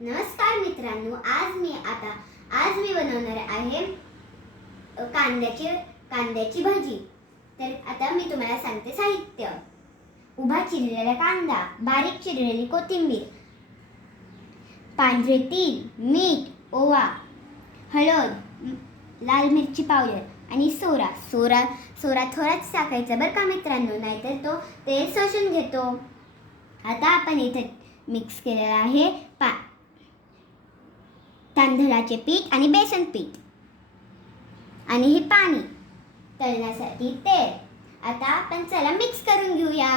नमस्कार मित्रांनो, आज मी बनवणार आहे कांद्याची भाजी। तर आता मी तुम्हाला सांगते साहित्य। उभा चिरलेला कांदा, बारीक चिरलेली कोथिंबीर, पांढरे तीळ, मीठ, ओवा, हळद, लाल मिरची पावडर आणि सोडा थोडाच टाकायचा बरं का मित्रांनो, नाहीतर तो तेल शोषून घेतो। आता आपण इथे मिक्स केलेला आहे तांदळाचे पीठ आणि बेसन पीठ आणि हे पाणी, तळण्यासाठी तेल। आता आपण चला मिक्स करून घेऊया।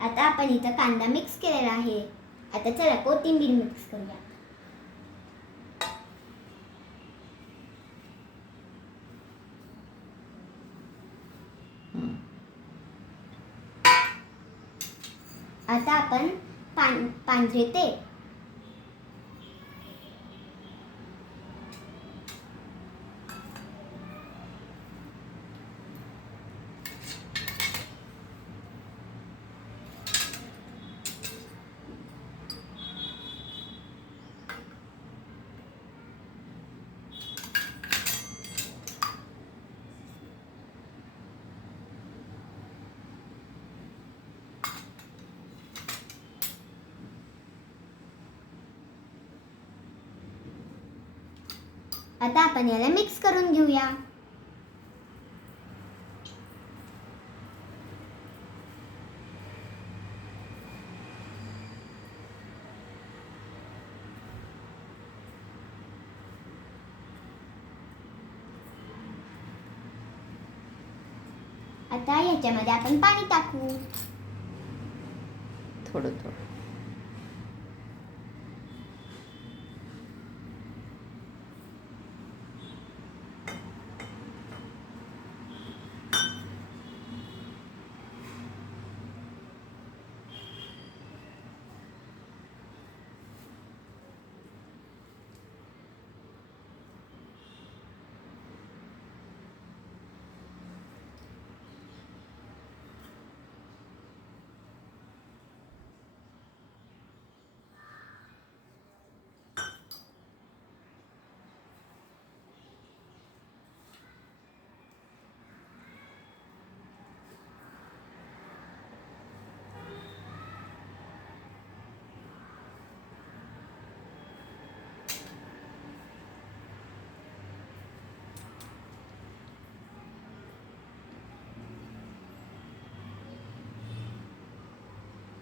आता आपण इथं कांदा मिक्स केलेला आहे। आता चला कोथिंबीर मिक्स करूया। आता आपण पांढरे तेल, आता आपण याला मिक्स करून घेऊया। आता याच्यामध्ये आपण पाणी टाकू, थोडं थोडं।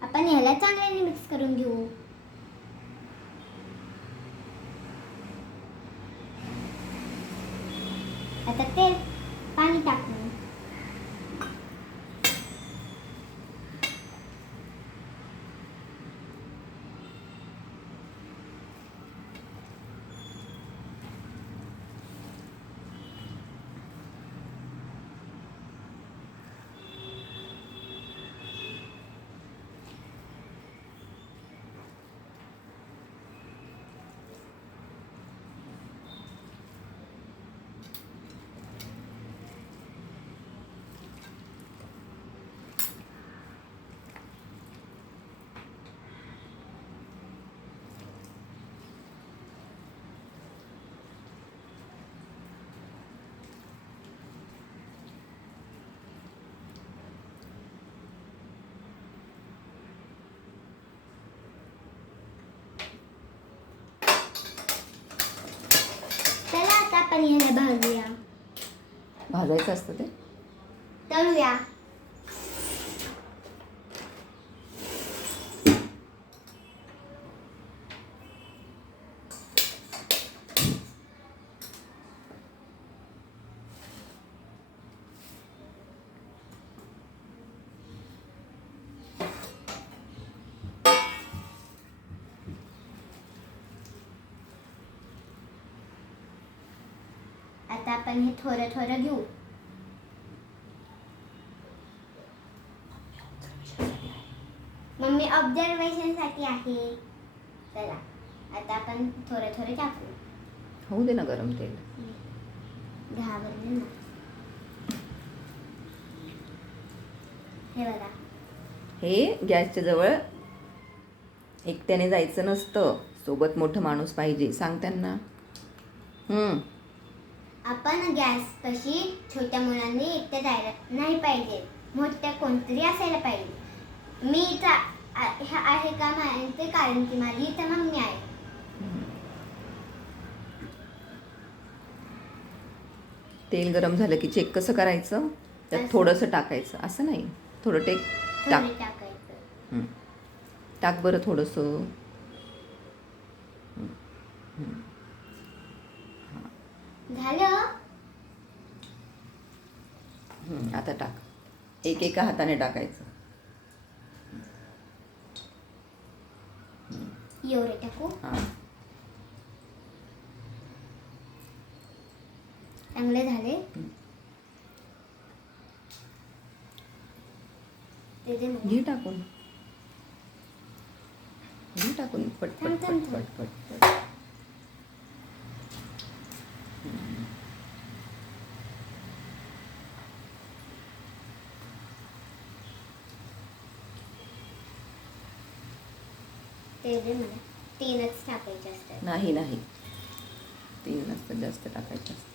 आपण याला चांगल्याने मिक्स करून घेऊ। आता पाणी टाकू। चला आता आपण याला भाजायचं असतं ते, तळूया। आता आपण हे थोडं थोडं घेऊ। मम्मी ऑब्झर्वेशन साठी आहे। चला आता आपण थोडं थोडं टाकू. होऊ दे ना गरम तेल. घाबरले ना. हे बघा. हे गॅसच्या जवळ एकट्याने जायचं नसतं, सोबत मोठं माणूस पाहिजे. सांग त्यांना. आपण गॅस कशी छोट्या मुलांनी एकटं जायला नाही पाहिजे, मोठ्या कोणतरी असायला पाहिजे. मी इथं आहे का माहिती, कारण की माझी इथं मम्मी आहे. तेल गरम झालं की चेक कसं करायचं? त्यात असं. थोडंसं टाकायचं, असं नाही, थोडं टाक. थोडं टाकायचं. टाक बरं थोडंसं. झालं. आता टाक. एका हाताने टाकायचं. एवढं टाकू. हां. चांगले झाले. ते दे मला. घे टाकून. पट पट थांब, पट थांब, पट पट पट. ते दे मला. 3च टाकायचे असतात. नाही 3 नसतं, जास्त टाकायचं असतं.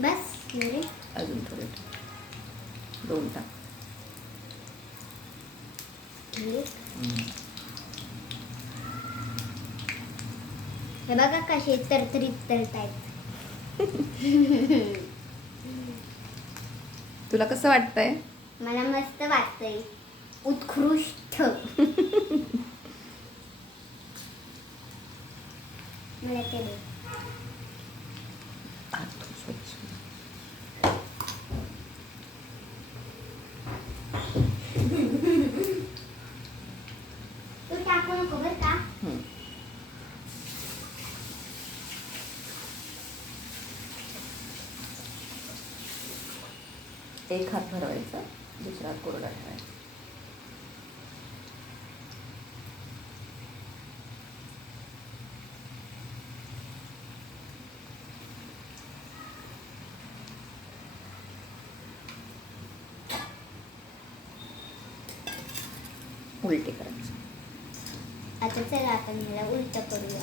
बस एवढे. अजून थोडे टाक. 2 टाक. ठीक. हे बघा कसे तरतरीत तळतायत. तुला कसं वाटतंय? मला मस्त वाटतंय. उत्कृष्ट. मला ते दे. हात धु स्वच्छ. तू टाकू नको बरं का. एक हात भरवायचा, दुसरा हात कोरडा ठेवायचा. उलटे करायचे. आता चला आपण ह्याला उलट करूया.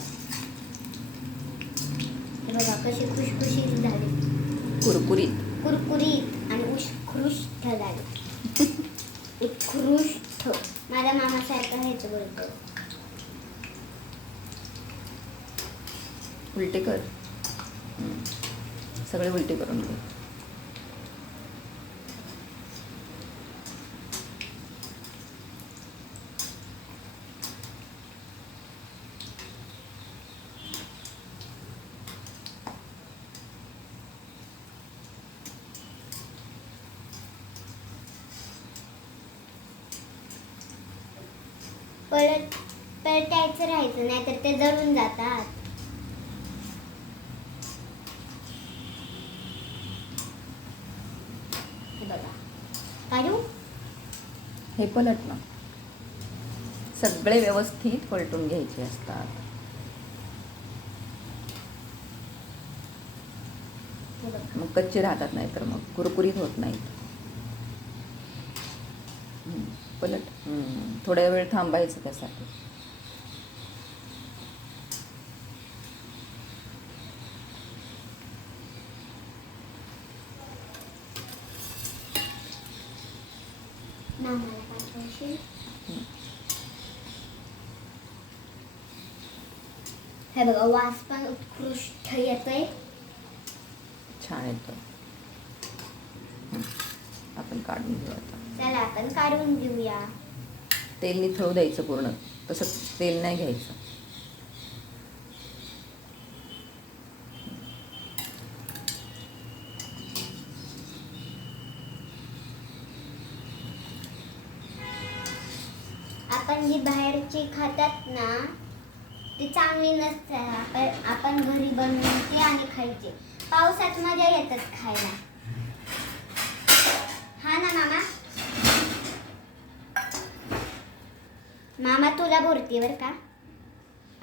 हे बघा कशी खुशखुशीत झाली. कुरकुरीत आणि उत्कृष्ट झाली. उत्कृष्ट. माझ्या मामासारखं हेच बोलतो. उलटे कर. सगळे उलटे करून घे. पलटायचं राहायचं, नाहीतर ते जळून जातात. हे बघा. काढू. हे पलट ना. सगळे व्यवस्थित पलटून घ्यायचे असतात. हे बघा. मग कच्चे राहतात, नाही तर मग कुरकुरीत होत नाहीत. पलट. थोड्या वेळ थांबायचं त्यासाठी. मामाला पाठवशील. हे बघा वास पण उत्कृष्ट येतोय. छान येतो. आपण काढून घेऊ आता. चला आपण काढून घेऊया. तेल निथळू द्यायचं पूर्ण. तसं तेल नाही घ्यायचं. आपण जी बाहेरची खातात ना ती चांगली नसतात. आपण घरी बनवून ते आणि खायचे. पावसात मजा येतात खायला. मामा तुला बोलते बरं का.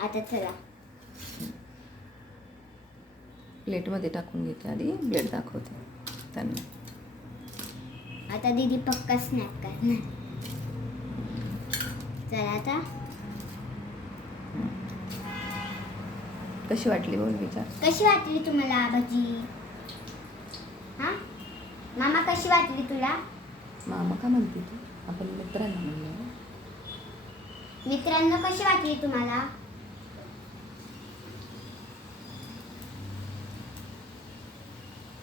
आता चला. प्लेटमध्ये टाकून घेते आधी, प्लेट दाखवते त्यांना. आता दीदी पक्का स्नॅप करणार. चला आता. कशी वाटली बोल विचार. कशी वाटली तुम्हाला भजी? हा मामा कशी वाटली तुला? मामा का म्हणते तू? आपण मित्रांना म्हणलो. मित्रांनो कशी वाटली तुम्हाला?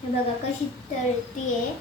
हे बघा कशी तळतीये.